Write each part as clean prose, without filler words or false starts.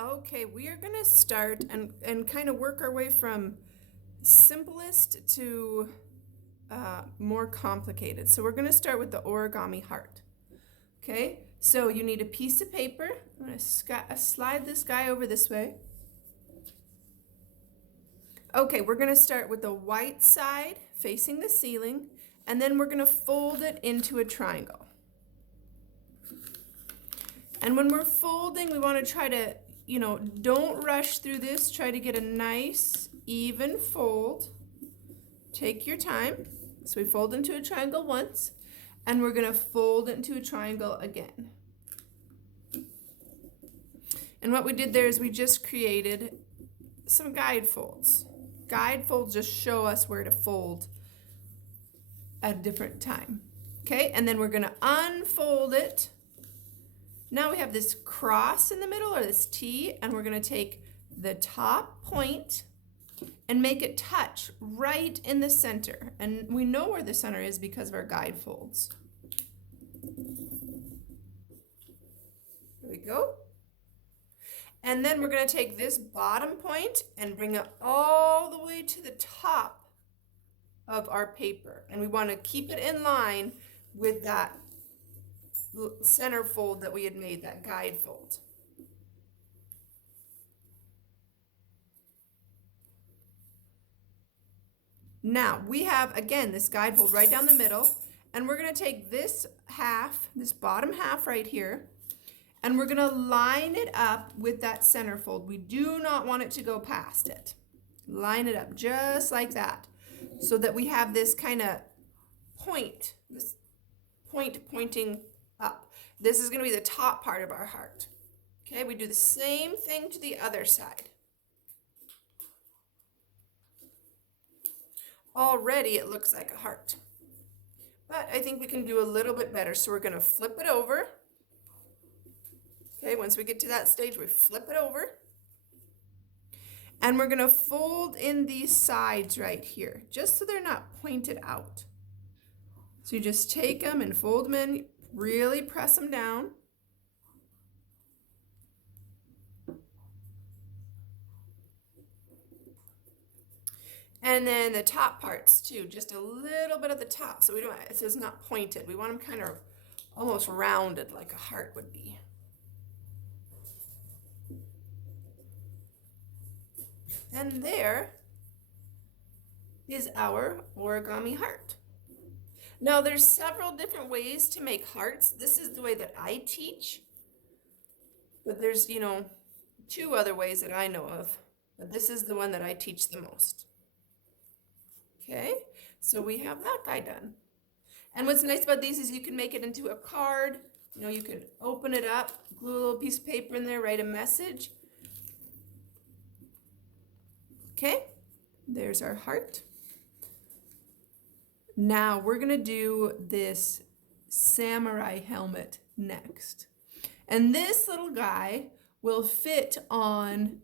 Okay, we are going to start and kind of work our way from simplest to more complicated. So we're going to start with the origami heart. Okay, so you need a piece of paper. I'm going to slide this guy over this way. Okay, we're going to start with the white side facing the ceiling, and then we're going to fold it into a triangle. And when we're folding, we want to try to, don't rush through this. Try to get a nice, even fold. Take your time. So we fold into a triangle once, and we're going to fold into a triangle again. And what we did there is we just created some guide folds. Guide folds just show us where to fold at a different time. Okay, and then we're going to unfold it. Now we have this cross in the middle, or this T, and we're going to take the top point and make it touch right in the center. And we know where the center is because of our guide folds. There we go. And then we're going to take this bottom point and bring it all the way to the top of our paper. And we want to keep it in line with that center fold that we had made, that guide fold. Now we have, again, this guide fold right down the middle, and we're going to take this half, this bottom half right here, and we're going to line it up with that center fold. We do not want it to go past it. Line it up just like that, so that we have this kind of point, this point pointing up. This is going to be the top part of our heart. Okay, we do the same thing to the other side. Already it looks like a heart, but I think we can do a little bit better. So we're going to flip it over. Okay, once we get to that stage, we flip it over. And we're going to fold in these sides right here, just so they're not pointed out. So you just take them and fold them in, really press them down. And then the top parts too, just a little bit at the top, so it's not pointed. We want them kind of almost rounded like a heart would be. And there is our origami heart. Now there's several different ways to make hearts. This is the way that I teach, but there's, two other ways that I know of, but this is the one that I teach the most. Okay, so we have that guy done. And what's nice about these is you can make it into a card. You could open it up, glue a little piece of paper in there, write a message. Okay, there's our heart. Now we're going to do this samurai helmet next. And this little guy will fit on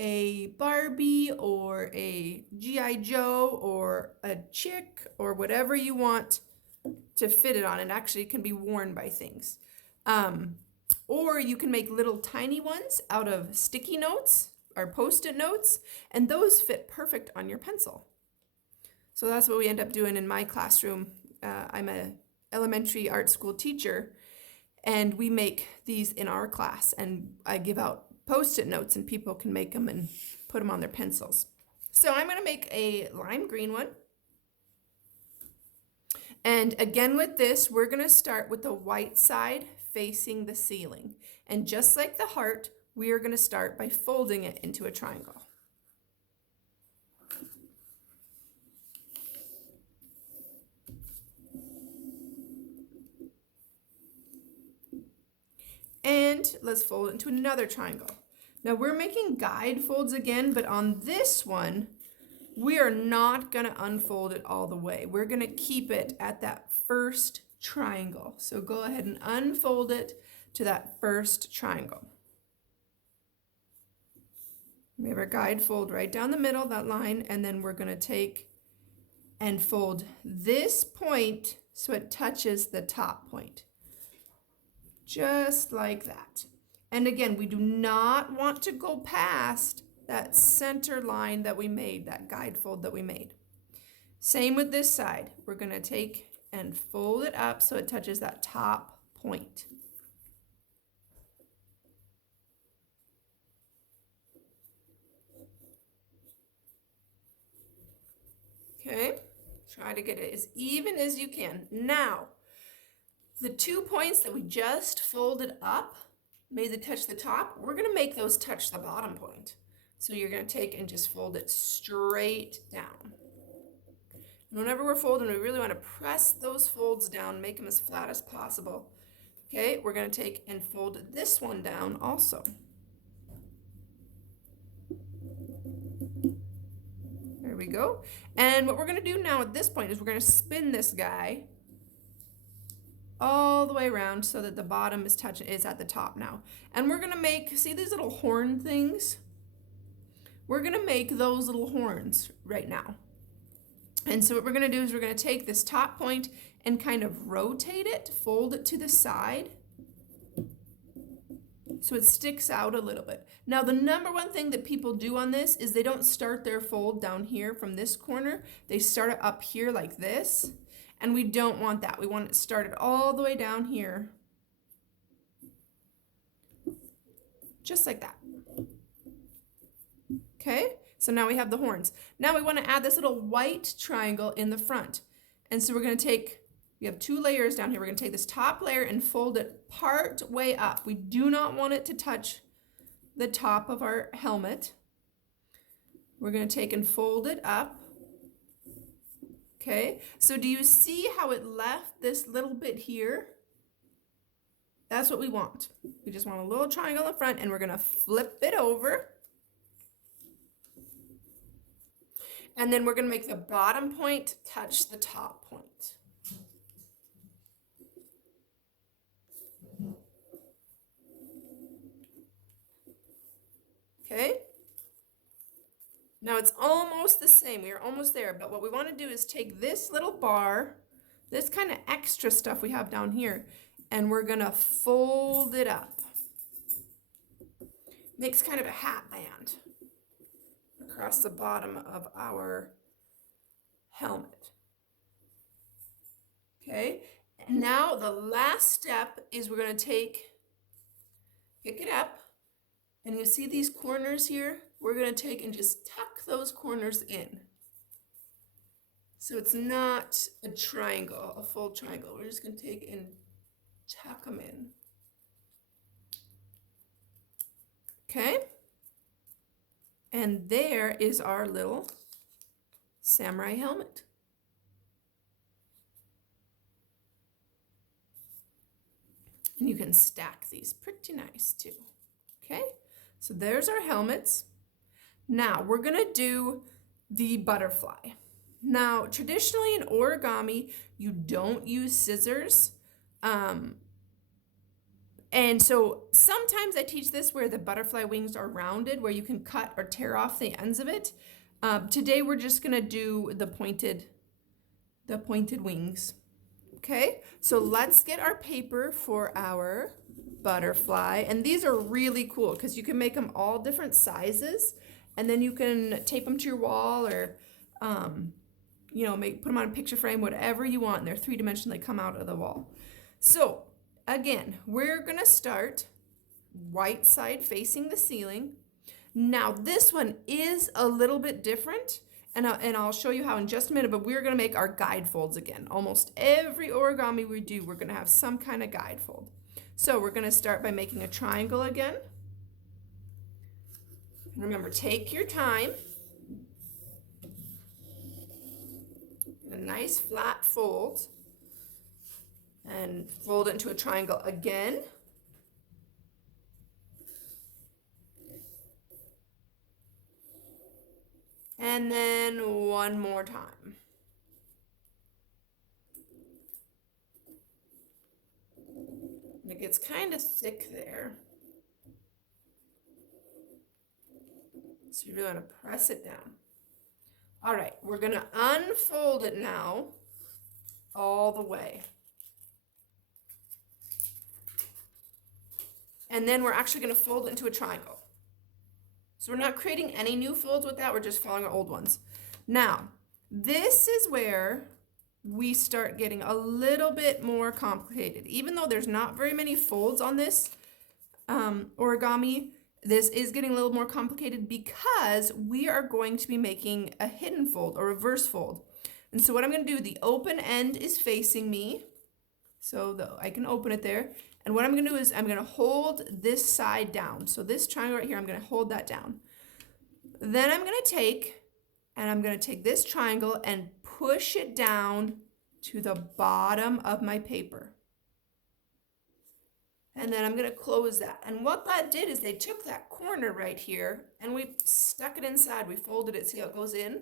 a Barbie or a G.I. Joe or a chick or whatever you want to fit it on. It actually can be worn by things. Or you can make little tiny ones out of sticky notes or Post-it notes, and those fit perfect on your pencil. So that's what we end up doing in my classroom. I'm an elementary art school teacher, and we make these in our class, and I give out Post-it notes, and people can make them and put them on their pencils. So I'm going to make a lime green one. And again with this, we're going to start with the white side facing the ceiling. And just like the heart, we are going to start by folding it into a triangle. And let's fold it into another triangle. Now we're making guide folds again, but on this one, we are not going to unfold it all the way. We're going to keep it at that first triangle. So go ahead and unfold it to that first triangle. We have our guide fold right down the middle, that line, and then we're going to take and fold this point so it touches the top point. Just like that. And again, we do not want to go past that center line that we made, that guide fold that we made. Same with this side. We're going to take and fold it up so it touches that top point. Okay, try to get it as even as you can. Now, the 2 points that we just folded up, made it touch the top, we're going to make those touch the bottom point. So you're going to take and just fold it straight down. And whenever we're folding, we really want to press those folds down, make them as flat as possible. Okay, we're going to take and fold this one down also. There we go. And what we're going to do now at this point is we're going to spin this guy all the way around so that the bottom is at the top now. And we're going to make, see these little horn things? We're going to make those little horns right now. And so what we're going to do is we're going to take this top point and kind of rotate it, fold it to the side so it sticks out a little bit. Now the number one thing that people do on this is they don't start their fold down here from this corner. They start it up here like this, and we don't want that. We want it started all the way down here, just like that. Okay, so now we have the horns. Now we want to add this little white triangle in the front. And so we're going to take, we have 2 layers down here. We're going to take this top layer and fold it part way up. We do not want it to touch the top of our helmet. We're going to take and fold it up. Okay, so do you see how it left this little bit here? That's what we want. We just want a little triangle in front, and we're going to flip it over. And then we're going to make the bottom point touch the top point. Okay? Now it's almost the same. We are almost there. But what we want to do is take this little bar, this kind of extra stuff we have down here, and we're going to fold it up. Makes kind of a hat band across the bottom of our helmet. Okay, and now the last step is we're going to pick it up, and you see these corners here? We're going to take and just tuck those corners in. So it's not a triangle, a full triangle. We're just going to take and tuck them in. Okay? And there is our little samurai helmet. And you can stack these pretty nice too. Okay, so there's our helmets. Now we're gonna do the butterfly. Now, traditionally in origami, you don't use scissors. And so sometimes I teach this where the butterfly wings are rounded, where you can cut or tear off the ends of it. Today we're just gonna do the pointed wings. Okay, so let's get our paper for our butterfly. And these are really cool because you can make them all different sizes, and then you can tape them to your wall or you know, put them on a picture frame, whatever you want. And they're 3-dimensional, they come out of the wall. So again, we're gonna start right side facing the ceiling. Now this one is a little bit different, and I'll show you how in just a minute, but we're gonna make our guide folds again. Almost every origami we do, we're gonna have some kind of guide fold. So we're gonna start by making a triangle again. And remember, take your time. A nice flat fold. And fold it into a triangle again. And then one more time. And it gets kind of thick there. So you really want to press it down. All right, we're going to unfold it now all the way. And then we're actually going to fold it into a triangle. So we're not creating any new folds with that, we're just following our old ones. Now, this is where we start getting a little bit more complicated. Even though there's not very many folds on this origami, this is getting a little more complicated because we are going to be making a hidden fold or reverse fold. And so what I'm going to do, the open end is facing me, so I can open it there. And what I'm going to do is I'm going to hold this side down. So this triangle right here, I'm going to hold that down. Then I'm going to take this triangle and push it down to the bottom of my paper. And then I'm going to close that. And what that did is they took that corner right here and we stuck it inside. We folded it, see how it goes in?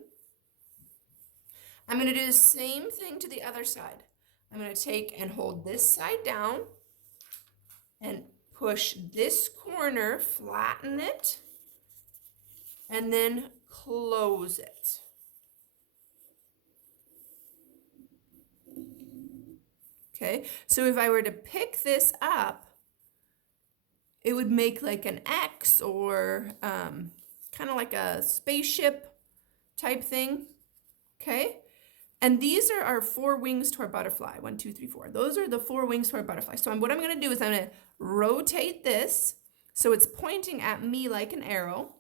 I'm going to do the same thing to the other side. I'm going to take and hold this side down and push this corner, flatten it, and then close it. Okay, so if I were to pick this up, it would make like an X or kind of like a spaceship type thing. Okay, and these are our 4 wings to our butterfly. 1, 2, 3, 4. Those are the 4 wings to our butterfly. So what I'm going to do is I'm going to rotate this so it's pointing at me like an arrow.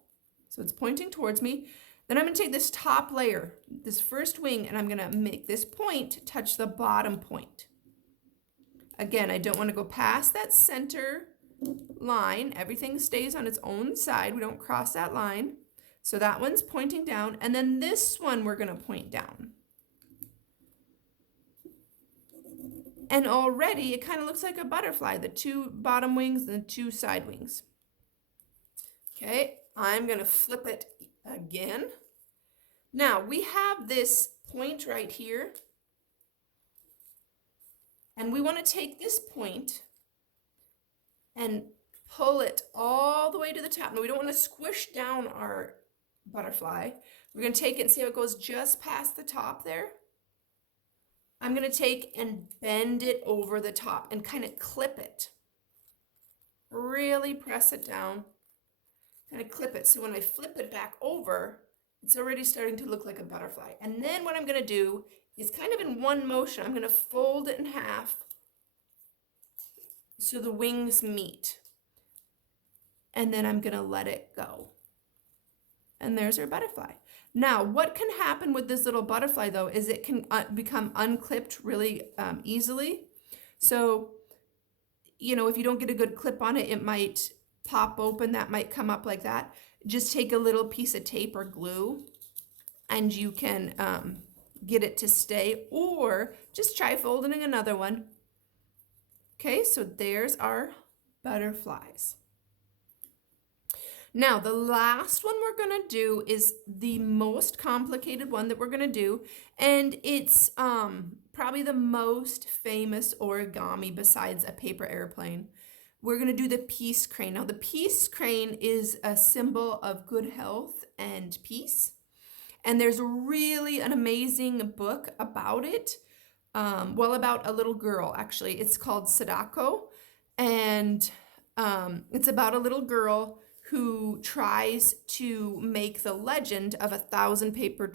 So it's pointing towards me. Then I'm going to take this top layer, this first wing, and I'm going to make this point touch the bottom point. Again, I don't want to go past that center line. Everything stays on its own side. We don't cross that line. So that one's pointing down, and then this one we're going to point down. And already it kind of looks like a butterfly, the 2 bottom wings and the 2 side wings. Okay, I'm going to flip it again. Now we have this point right here. And we want to take this point and pull it all the way to the top. Now we don't want to squish down our butterfly. We're going to take it and see how it goes just past the top there. I'm going to take and bend it over the top and kind of clip it. Really press it down, kind of clip it. So when I flip it back over, it's already starting to look like a butterfly. And then what I'm going to do is kind of in one motion, I'm going to fold it in half so the wings meet. And then I'm going to let it go. And there's our butterfly. Now, what can happen with this little butterfly, though, is it can become unclipped really easily. So, you know, if you don't get a good clip on it, it might pop open. That might come up like that. Just take a little piece of tape or glue, and you can get it to stay, or just try folding another one. Okay, so there's our butterflies. Now, the last one we're going to do is the most complicated one that we're going to do, and it's probably the most famous origami besides a paper airplane. We're going to do the peace crane. Now, the peace crane is a symbol of good health and peace, and there's really an amazing book about it, about a little girl, actually. It's called Sadako, and it's about a little girl who tries to make the legend of 1,000 paper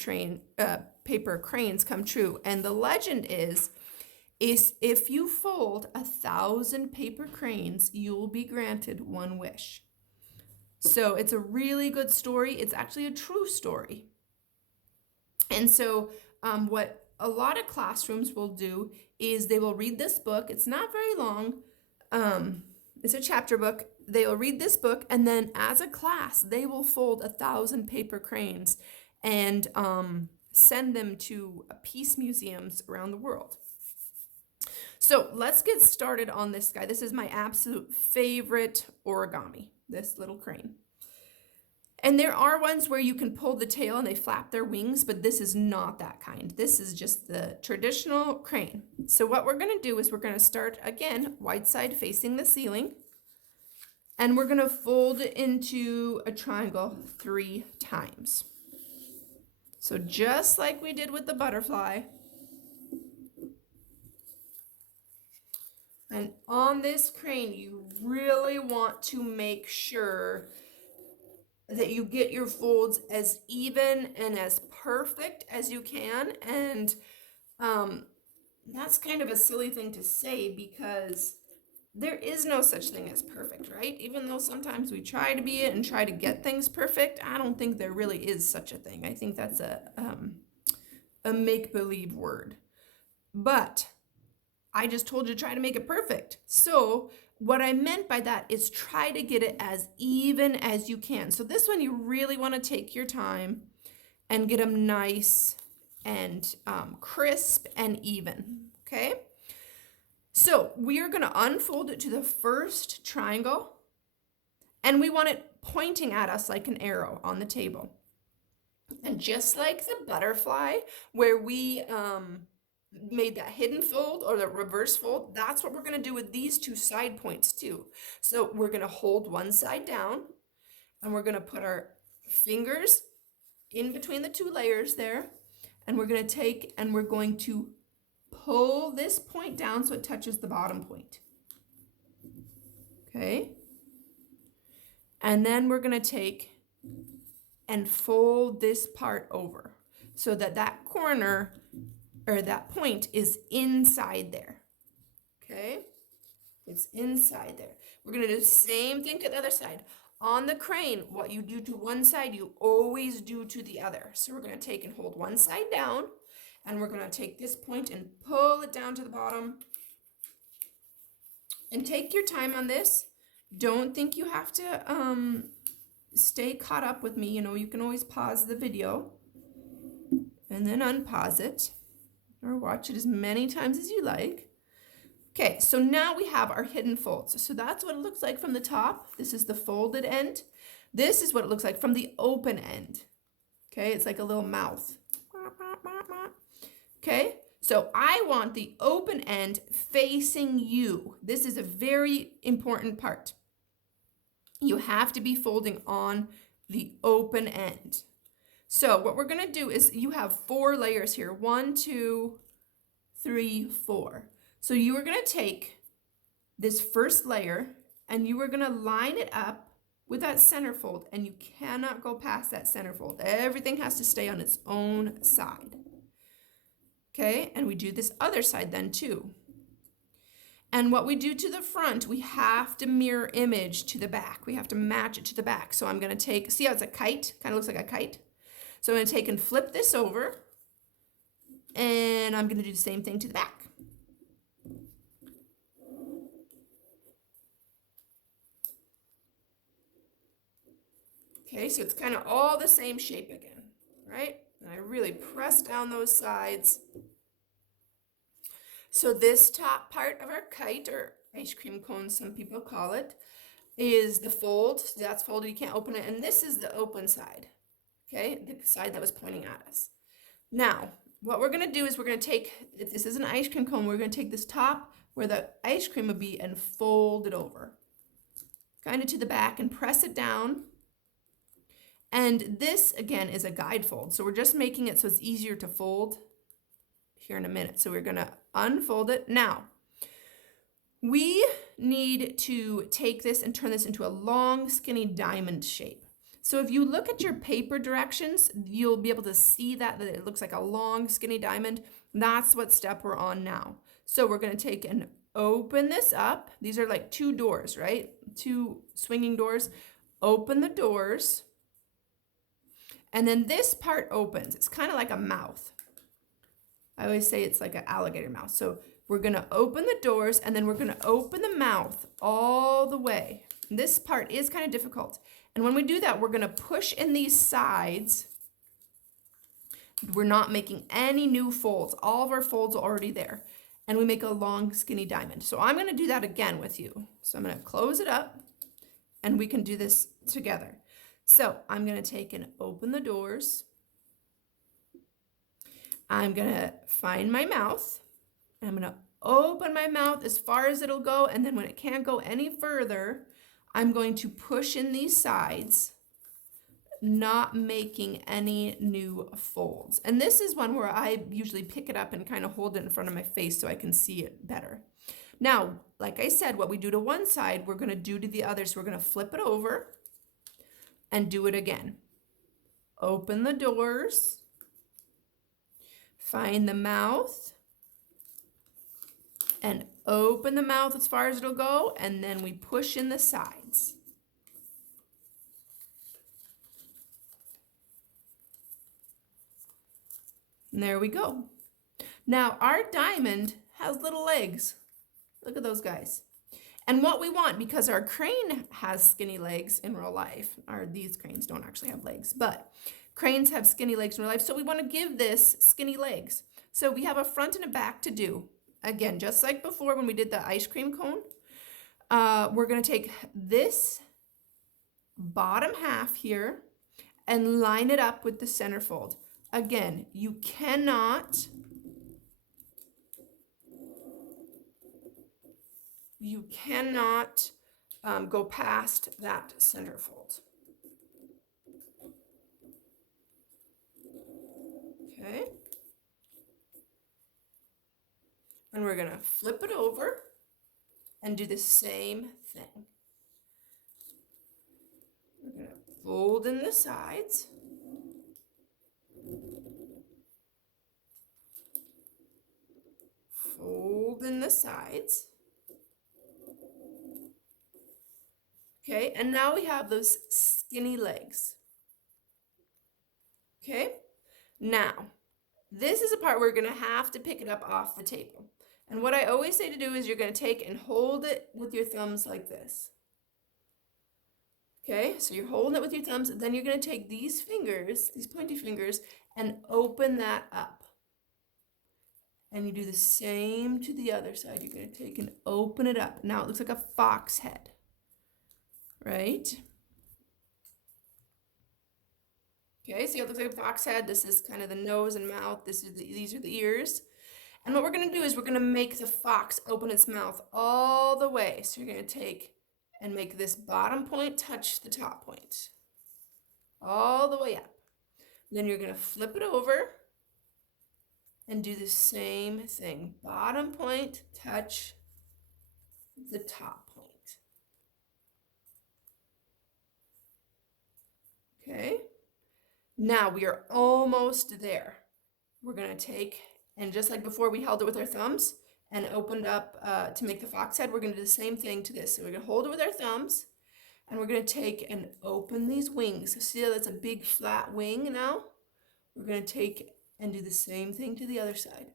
cranes come true. And the legend is if you fold 1,000 paper cranes, you'll be granted 1 wish. So it's a really good story. It's actually a true story. And so what a lot of classrooms will do is they will read this book. It's not very long. It's a chapter book. They will read this book, and then as a class, they will fold 1,000 paper cranes and send them to peace museums around the world. So let's get started on this guy. This is my absolute favorite origami, this little crane. And there are ones where you can pull the tail and they flap their wings, but this is not that kind. This is just the traditional crane. So what we're going to do is we're going to start, again, wide side facing the ceiling. And we're going to fold it into a triangle 3 times. So just like we did with the butterfly. And on this crane, you really want to make sure that you get your folds as even and as perfect as you can. And that's kind of a silly thing to say because there is no such thing as perfect, right? Even though sometimes we try to be it and try to get things perfect, I don't think there really is such a thing. I think that's a make-believe word. But I just told you to try to make it perfect. So what I meant by that is try to get it as even as you can. So this one, you really want to take your time and get them nice and crisp and even, okay? So we are going to unfold it to the first triangle, and we want it pointing at us like an arrow on the table. And just like the butterfly, where we made that hidden fold or the reverse fold, that's what we're going to do with these two side points too. So we're going to hold one side down, and we're going to put our fingers in between the two layers there, and we're going to take and we're going to pull this point down so it touches the bottom point. Okay? And then we're going to take and fold this part over so that that corner or that point is inside there. Okay? It's inside there. We're going to do the same thing to the other side. On the crane, what you do to one side, you always do to the other. So we're going to take and hold one side down, and we're going to take this point and pull it down to the bottom. And take your time on this. Don't think you have to stay caught up with me. You know, you can always pause the video and then unpause it or watch it as many times as you like. Okay, so now we have our hidden folds. So that's what it looks like from the top. This is the folded end. This is what it looks like from the open end. Okay, it's like a little mouth. Okay, so I want the open end facing you. This is a very important part. You have to be folding on the open end. So what we're going to do is you have 4 layers here. 1, 2, 3, 4. So you are going to take this first layer and you are going to line it up with that center fold, and you cannot go past that center fold. Everything has to stay on its own side. Okay, and we do this other side then too. And what we do to the front, we have to mirror image to the back. We have to match it to the back. So I'm going to take, see how it's a kite? Kind of looks like a kite. So I'm going to take and flip this over, and I'm going to do the same thing to the back. Okay, so it's kind of all the same shape again, right? And I really press down those sides. So this top part of our kite, or ice cream cone, some people call it, is the fold. That's folded, you can't open it. And this is the open side, okay? The side that was pointing at us. Now, what we're going to do is we're going to take, if this is an ice cream cone, we're going to take this top where the ice cream would be and fold it over. Kind of to the back and press it down. And this, again, is a guide fold. So we're just making it so it's easier to fold here in a minute. So we're going to unfold it. Now, we need to take this and turn this into a long, skinny diamond shape. So if you look at your paper directions, you'll be able to see that it looks like a long, skinny diamond. That's what step we're on now. So we're going to take and open this up. These are like 2 doors, right? 2 swinging doors. Open the doors. And then this part opens. It's kind of like a mouth. I always say it's like an alligator mouth. So we're going to open the doors, and then we're going to open the mouth all the way. And this part is kind of difficult. And when we do that, we're going to push in these sides. We're not making any new folds. All of our folds are already there. And we make a long, skinny diamond. So I'm going to do that again with you. So I'm going to close it up, and we can do this together. So I'm going to take and open the doors. I'm going to find my mouth. I'm going to open my mouth as far as it'll go. And then when it can't go any further, I'm going to push in these sides, not making any new folds. And this is one where I usually pick it up and kind of hold it in front of my face so I can see it better. Now, like I said, what we do to one side, we're going to do to the other. So we're going to flip it over and do it again. Open the doors, find the mouth, and open the mouth as far as it'll go, and then we push in the sides. And there we go. Now our diamond has little legs. Look at those guys. And what we want, because our crane has skinny legs in real life, or these cranes don't actually have legs, but cranes have skinny legs in real life, so we want to give this skinny legs. So we have a front and a back to do. Again, just like before when we did the ice cream cone, we're going to take this bottom half here and line it up with the center fold. Again, you cannot go past that center fold. Okay. And we're going to flip it over and do the same thing. We're going to fold in the sides. Fold in the sides. Okay, and now we have those skinny legs. Okay, now this is a part we're going to have to pick it up off the table. And what I always say to do is you're going to take and hold it with your thumbs like this. Okay, so you're holding it with your thumbs, and then you're going to take these fingers, these pointy fingers, and open that up. And you do the same to the other side. You're going to take and open it up. Now it looks like a fox head, right? Okay, so it looks like a fox head. This is kind of the nose and mouth. These are the ears. And what we're going to do is we're going to make the fox open its mouth all the way. So you're going to take and make this bottom point touch the top point. All the way up. Then you're going to flip it over and do the same thing. Bottom point, touch the top point. Okay. Now we are almost there. We're going to take, and just like before we held it with our thumbs and opened up to make the fox head, we're going to do the same thing to this. So we're going to hold it with our thumbs, and we're going to take and open these wings. So see how that's a big flat wing now? We're going to take and do the same thing to the other side.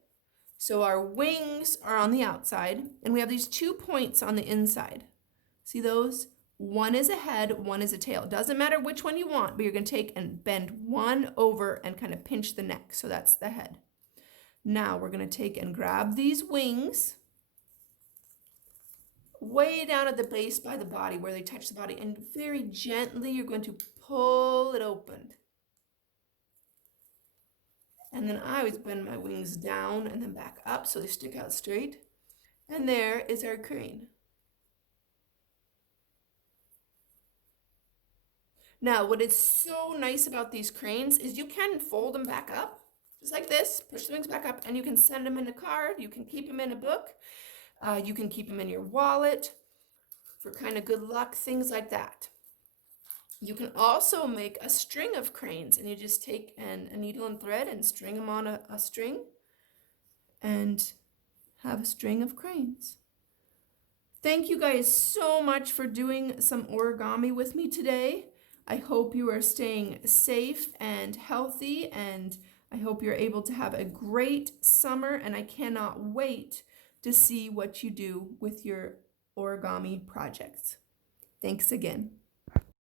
So our wings are on the outside, and we have these 2 points on the inside. See those? One is a head, one is a tail. It doesn't matter which one you want, but you're going to take and bend one over and kind of pinch the neck. So that's the head. Now we're going to take and grab these wings way down at the base by the body where they touch the body, and very gently you're going to pull it open. And then I always bend my wings down and then back up so they stick out straight. And there is our crane. Now, what is so nice about these cranes is you can fold them back up, just like this, push the wings back up, and you can send them in a card, you can keep them in a book, you can keep them in your wallet for kind of good luck, things like that. You can also make a string of cranes, and you just take a needle and thread and string them on a string and have a string of cranes. Thank you guys so much for doing some origami with me today. I hope you are staying safe and healthy, and I hope you're able to have a great summer, and I cannot wait to see what you do with your origami projects. Thanks again.